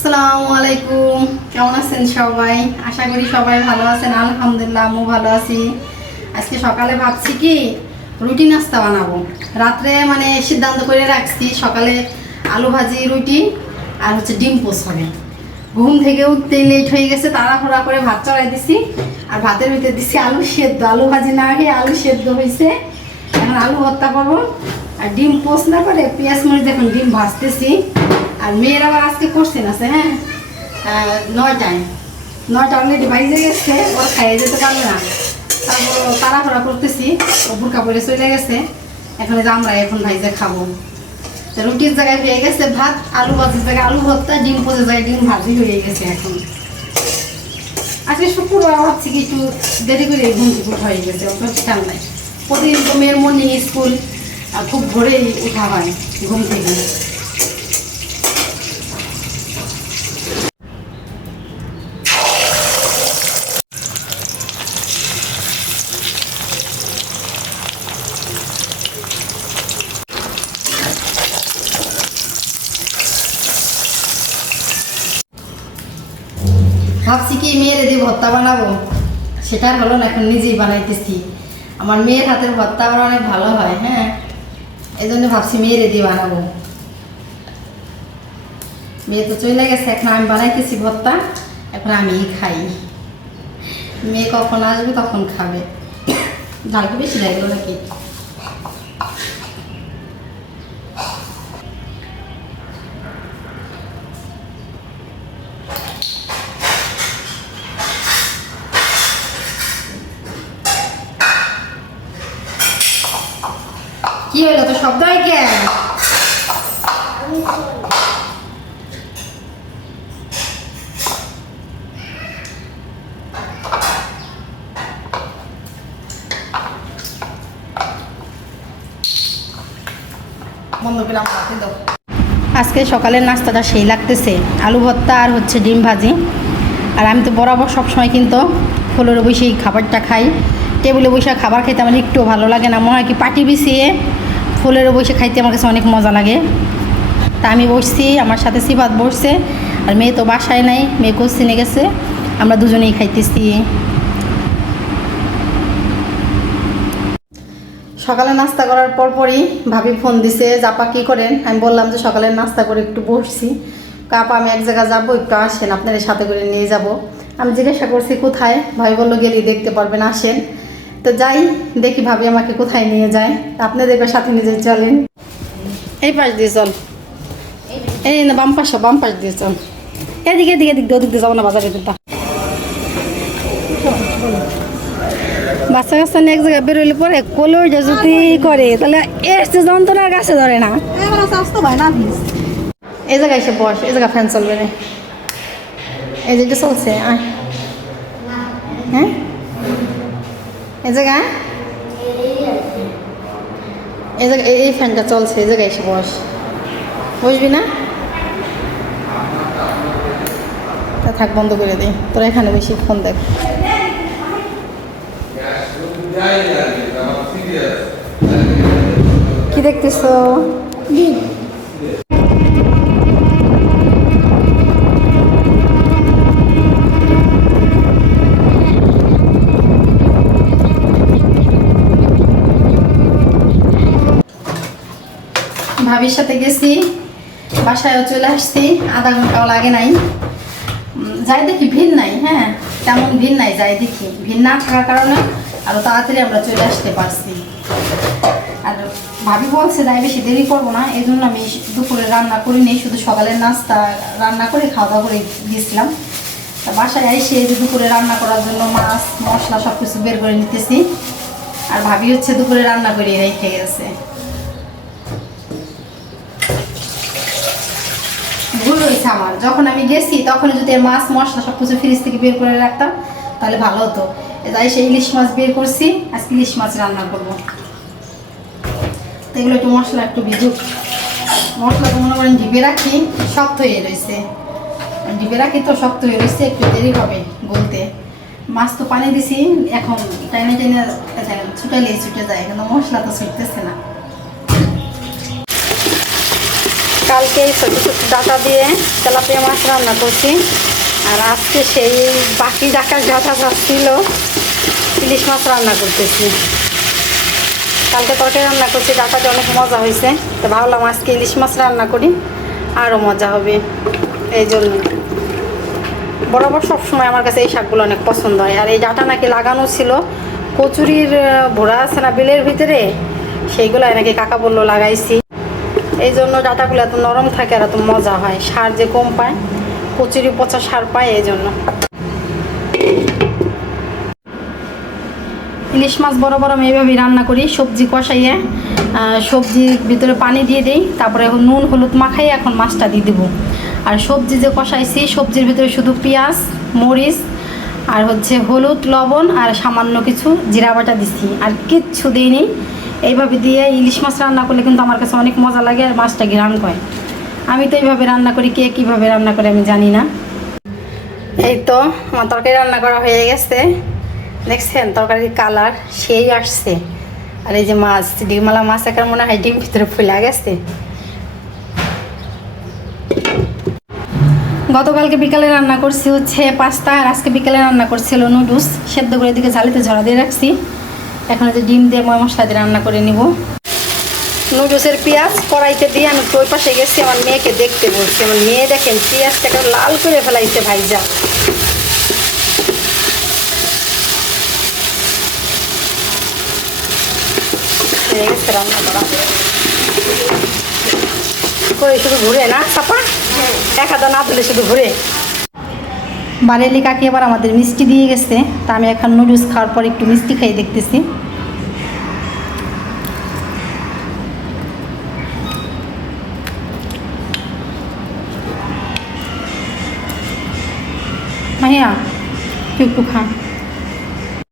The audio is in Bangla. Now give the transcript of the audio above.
আসসালামু আলাইকুম, কেমন আছেন সবাই? আশা করি সবাই ভালো আছেন। আলহামদুলিল্লাহ আমিও ভালো আছি। আজকে সকালে ভাবছি কি রুটি নাস্তা বানাবো। রাত্রে সিদ্ধান্ত করে রাখছি সকালে আলু ভাজি রুটি আর ডিম পোস্ট হবে। ঘুম থেকে উঠতে লেট হয়ে গেছে, তাড়াহুড়া করে ভাত চড়াই দিছি আর ভাতের ভিতরে দিছি আলু সেদ্ধ। আলু ভাজি না খেয়ে আলু সেদ্ধ হয়েছে, এখন আলু ভর্তা করবো। আর ডিম পোস্ট না করে পেঁয়াজ মরিচ দেখুন ডিম ভাজতেছি। আর মেয়ের আবার আজকে কোশ্চেন আছে, হ্যাঁ 9টায় অলরেডি বাইরে গেছে, ওরা খাইয়ে যেতে পারবে না। তারপর তাড়াহুড়া করতেছি, ও বুড়কা পরে চলে গেছে। এখন আমরা এখন ভাইজে খাবো। রুটির জায়গায় হয়ে গেছে ভাত, আলু ভাজির জায়গায় আলু ভর্তা, ডিম পোজের জায়গায় ডিম ভাজি হয়ে গেছে। এখন আজকে শুক্রবার ভাবছি কি একটু দেরি করে ঘুম থেকে হয়ে গেছে, অত খেয়াল নাই। প্রতিদিন তো মেয়ের মর্নিং স্কুল, খুব ভোরেই উঠা হয় ঘুম থেকে। ভাবছি কি মেয়ের দিয়ে ভর্তা বানাবো, সেটা হলো না, এখন নিজেই বানাইতেছি। আমার মেয়ের হাতের ভর্তা আবার অনেক ভালো হয়, হ্যাঁ এই জন্য ভাবছি মেয়ের দিয়ে বানাবো। মেয়ে তো চলে গেছে, এখন আমি বানাইতেছি ভর্তা, এখন আমিই খাই। মেয়ে কখন আসবে তখন খাবে। ঝালটা বেশি লাগলো নাকি? কি হইলো তো শব্দ হয় কেন? বন্ধ করে আমাকে দাও। আজকে সকালের নাস্তাটা সেই লাগতেছে, আলু ভর্তা আর ডিম ভাজি। আর আমি তো বরাবর সবসময় কিন্তু ফুলের বসেই খাবারটা খাই। টেবিলে বসে খাবার খাইতে আমার একটু ভালো লাগে না, মনে হয় কি পাটি বিছিয়ে ফুলের বসে খাইতে আমার কাছে অনেক মজা লাগে। তা আমি বসছি, আমার সাথে সিফাত বসছে, আর মেয়ে তো বাসায় নাই, মেয়ে কোচিনে গেছে, আমরা দুজনেই খাইতেছি। সকালে নাস্তা করার পরপরই ভাবি ফোন দিছে, জাপা কী করেন? আমি বললাম যে সকালে নাস্তা করে একটু বসছি। কাপা আমি এক জায়গায় যাবো, একটু আসেন, আপনাদের সাথে করে নিয়ে যাব। আমি জিজ্ঞাসা করছি কোথায়, ভাই বললো গেলেই দেখতে পারবেন, আসেন। তো যাই দেখি ভাবি আমাকে কোথায় নিয়ে যায়। আপনাদের সাথে নিয়ে যাই, চলেন। এই পাশ দিয়ে চল, এই না বাম পাশ দিয়ে চল। এদিকে এদিকে এদিক দিয়ে, ওদিক দিয়ে যাবো না, বাজারে দিতা। বাচ্চা কাচ্চা নিয়ে এক জায়গায় বেরোলে পরে কলর যদি করে তাহলে এসছে যন্ত্রণার কাছে ধরে না। এই জায়গায় এসে বস, এই জায়গা ফ্যান চলবে না, এই যেটা চলছে। হ্যাঁ এই জায়গায়, এই জায়গায় এই ফ্যানটা চলছে, এই জায়গায় এসে বস। বসবি না? তা থাক, বন্ধ করে দিই, তোরা এখানে বেশি ফোন দেখ। কি দেখতেছ? ভাবির সাথে গেছি, বাসায়ও চলে আসছি, আধা ঘন্টাও লাগে নাই। যাই দেখি ভিড় নাই, হ্যাঁ তেমন ভিড় নাই। যাই দেখি ভিড় না থাকার কারণে আরও তাড়াতাড়ি আমরা চলে আসতে পারছি। আর ভাবি বলছে যাই বেশি দেরি করবো না, এই জন্য আমি দুপুরে রান্না করিনি, শুধু সকালের নাস্তা রান্না করে খাওয়া দাওয়া করে গিয়েছিলাম। তা বাসায় এসে দুপুরে রান্না করার জন্য মাছ মশলা সব কিছু বের করে নিতেছি। আর ভাবি দুপুরে রান্না করে রেখে গেছে। ভুল হয়েছে আমার, যখন আমি গেছি তখন যদি মাছ মশলা সব কিছু ফ্রিজ থেকে বের করে রাখতাম তাহলে ভালো হতো। তাই সেই ইলিশ মাছ বের করছি, আজকে ইলিশ মাছ রান্না করবো। তো এগুলো একটু মশলা একটু ভিজুক, মশলা তো মনে করেন ঢিপে রাখি, শক্ত হয়ে রয়েছে। ঢিপে রাখি তো শক্ত হয়ে রয়েছে, একটু দেরি হবে বলতে। মাছ তো পানি দিছি, এখন টাইনে টাইনে ছুটাইলেই ছুটে যায়, কিন্তু মশলা তো ছুটতেছে না। কালকে ছোটো ছোটো ডাটা দিয়ে তেলাপিয়া মাছ রান্না করছি, আর আজকে সেই বাকি ডাটার ডাটা যাচ্ছিল ইলিশ মাছ রান্না করতেছি। কালকে তরকারি রান্না করছি, ডাটাটা অনেক মজা হয়েছে, তো ভাবলাম আজকে ইলিশ মাছ রান্না করি, আরও মজা হবে। এই জন্য বরাবর সবসময় আমার কাছে এই শাকগুলো অনেক পছন্দ হয়। আর এই ডাটা নাকি লাগানো ছিল কচুরির ভোড়া আছে না বিলের ভিতরে, সেইগুলো নাকি কাকা বললো লাগাইছি, এই জন্য ডাটাগুলো এত নরম থাকে আর এত মজা হয়। সার যে কম পায়, কচুরি পচা সার পায়, এই জন্য। ইলিশ মাছ বরাবর আমি এইভাবেই রান্না করি, সবজি কষাইয়ে সবজির ভিতরে পানি দিয়ে দিই, তারপরে নুন হলুদ মাখাই এখন মাছটা দিয়ে দেবো। আর সবজি যে কষাইছি, সবজির ভিতরে শুধু পেঁয়াজ মরিচ আর হলুদ লবণ আর সামান্য কিছু জিরা বাটা দিচ্ছি, আর কিচ্ছু দিইনি। এইভাবে দিয়ে ইলিশ মাছ রান্না করলে কিন্তু আমার কাছে অনেক মজা লাগে, আর মাছটা ঘ্রাণ করে। আমি তো এইভাবে রান্না করি, কে কীভাবে রান্না করে আমি জানি না। এই তো আমার তরকারি রান্না করা হয়ে গেছে, দেখছেন তরকারির কালার সেই আসছে। আর এই যে মাছ, ডিমওয়ালা মাছ এখন মনে হয় ডিম ভিতরে ফুলে গেছে। গতকালকে বিকালে রান্না করছি পাস্তা, আর আজকে বিকালে রান্না করছিল নুডলস, সেদ্ধ করে দিকে ঝালিতে ঝরা দিয়ে রাখছি। এখন যে ডিম দিয়ে ময় মশলা দিয়ে রান্না করে নিব। নুডলসের পেঁয়াজ কড়াইতে দিয়ে আমি ওই পাশে গেছি, আমার মেয়েকে দেখতে বলছি। আমার মেয়ে দেখেন পেঁয়াজটাকে লাল করে ফেলাইছে ভাইজা। রান্না করা করে শুধু ঘুরে না চাপা, এক হাতে না তুলে শুধু ঘুরে। বারেলি কাকি এবার আমাদের মিষ্টি দিয়ে গেছে, তা আমি এখন নুডলস খাওয়ার পর একটু মিষ্টি খাই দেখতেছি। মাহিয়া তুই একটু খা।